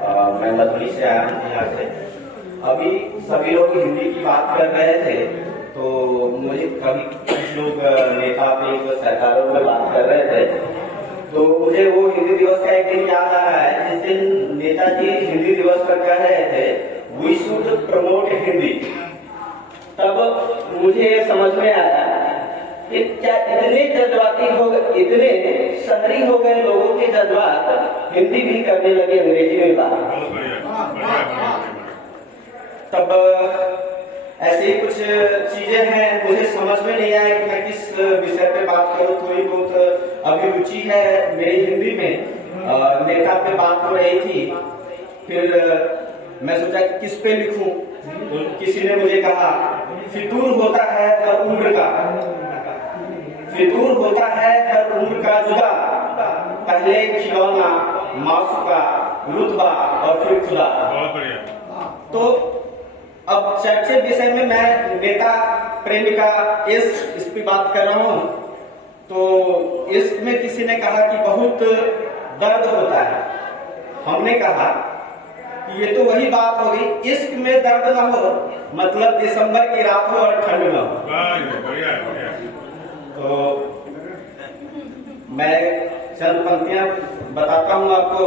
मैं मधुबनी से आया हूँ बिहार से। अभी सभी लोग हिंदी की बात कर रहे थे, तो मुझे कभी कुछ लोग नेता पे सरकारों में बात कर रहे थे, तो मुझे वो हिंदी दिवस का एक दिन याद आ रहा है जिस दिन नेताजी हिंदी दिवस पर कह रहे थे वी शुड प्रमोट हिंदी। तब मुझे समझ में आया कि क्या इतने जज्बाती हो गए, इतने शहरी हो गए लोगों के जज्बात हिंदी भी करने लगे अंग्रेजी में बात। तब ऐसी ही कुछ चीजें हैं, मुझे समझ में नहीं आया कि मैं किस विषय पे बात करूं। थोड़ी बहुत अभिरुचि है मेरी हिंदी में, नेता पे बात हो रही थी, फिर मैं सोचा कि किस पे लिखूं। तो किसी ने मुझे कहा फितूर होता है हर उम्र का, फितूर होता है हर उम्र का जुदा, पहले खिलौना मासूका रुतबा और फिर खुदा। तो अब चर्चित विषय में मैं नेता प्रेमिका इस पे बात कर रहा हूं। तो इश्क में किसी ने कहा कि बहुत दर्द होता है। हमने कहा कि ये तो वही बात होगी, इश्क में दर्द ना हो मतलब दिसंबर की रात हो और ठंड ना हो। तो मैं चंद पंक्तियां बताता हूं आपको।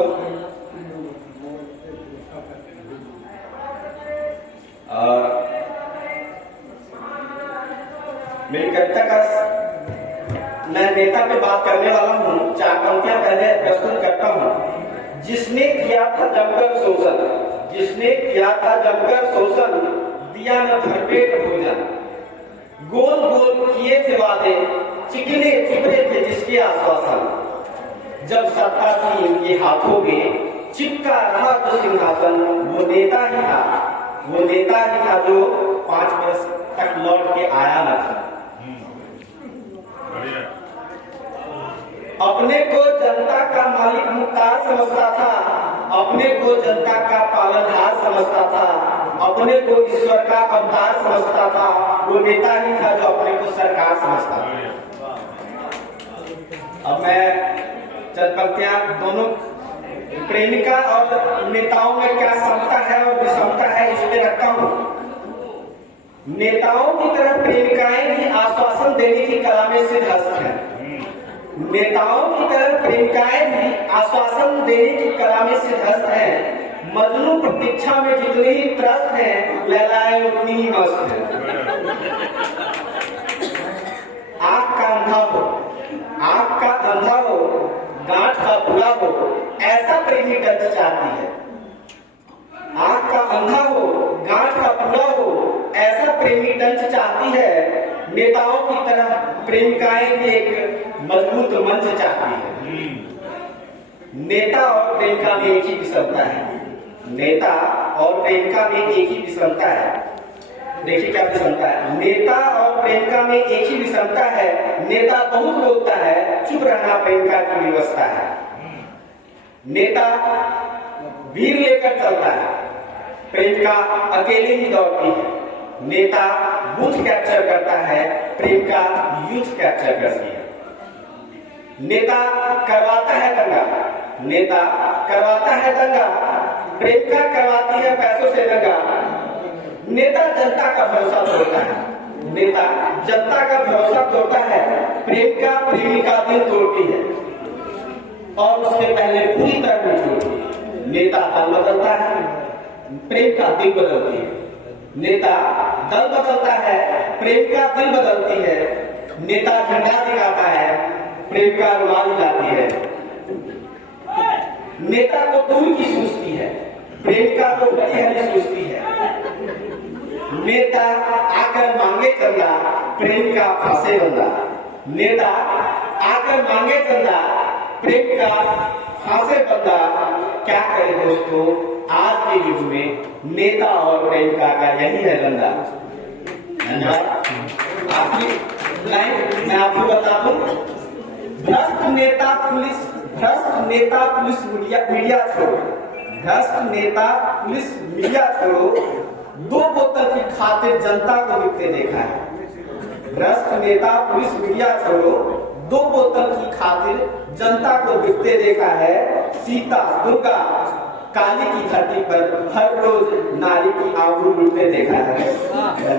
मेरी कविता का मैं नेता पे बात करने वाला हूँ। 4 पंक्तियां पहले प्रस्तुत करता हूँ। जिसने किया था जमकर शोषण, जिसने किया था जमकर शोषण, दिया न भरपेट भोजन, गोल गोल किए थे वादे, चिकने चिपरे थे जिसके आश्वासन, जब सत्ता थी इनके हाथों में, चिपका रहा जो सिंहासन, वो नेता ही था, वो नेता ही था जो 5 वर्ष तक लौट के आया न था। अपने को जनता का मालिक मुख्तार समझता था, अपने को जनता का पालनहार समझता था, अपने को ईश्वर का अवतार समझता था, वो नेता ही था जो अपने को सरकार समझता था। अब मैं चंद पंक्तियां दोनों प्रेमिका और नेताओं में क्या समता है और विषमता है इस पे रखता हूं। नेताओं की तरह प्रेमिकाएं भी आश्वासन देने की कला में सिद्धहस्त हैं। नेताओं की तरह प्रेमिकाएं भी आश्वासन देने की कला में सिद्धहस्त हैं। मजनू प्रतीक्षा में जितने ही त्रस्त हैं, लैलाएं उतनी ही मस्त हैं। आंख का अंधा हो, आंख का अंधा हो, गांठ का बुरा हो, ऐसा प्रेमी टच चाहती है। आंख का अंधा हो, गांठ का बुरा हो, ऐसा प्रेमी टच चाहती है। नेताओं की तरह प्रेमिकाएं भी एक मजबूत मंच चाहती है। नेता और प्रेमिका में एक ही विषमता है। नेता और प्रेमिका में एक ही विषमता है। देखिए क्या विषमता है। नेता और प्रेमिका में एक ही विषमता है। नेता बहुत बोलता है, चुप रहना प्रेमिका की व्यवस्था है। नेता वीर लेकर चलता है, प्रेमिका अकेले ही दौड़ती है। नेता बूथ कैप्चर करता है, प्रेमिका यूथ कैप्चर करती है। नेता करवाता है दंगा, नेता करवाता है दंगा, प्रेमिका करवाती है पैसों से दंगा। नेता जनता का भरोसा तोड़ता है, नेता जनता का भरोसा तोड़ता है, प्रेमिका प्रेमी का दिल तोड़ती है और उसके पहले पूरी तरह नहीं छोड़ती। नेता दल बदलता है, प्रेमिका दिल बदलती है। नेता दल बदलता है, प्रेमिका दिल बदलती है। नेता झंडा दिखाता है, प्रेमिका रुमाल हिलाती है। नेता को दूर की सूझती है, प्रेमिका को गहरी सूझती है। नेता आकर मांगे चंदा, प्रेमिका फंसे बंदा। नेता आकर मांगे चंदा, प्रेमिका फांसे बंदा। क्या करे दोस्तों, आज के युग में नेता और प्रेमिका का यही है धंधा। आपकी लाइन मैं आपको बता दूं। भ्रष्ट नेता पुलिस मीडिया छोड़ो, भ्रष्ट नेता पुलिस मीडिया छोड़ो, 2 बोतल की खातिर जनता को बिकते देखा है। भ्रष्ट नेता पुलिस मीडिया छोड़ो, 2 बोतल की खातिर जनता को बिकते देखा है। सीता दुर्गा काली की धरती पर हर रोज नारी की आबरू लुटते देखा है।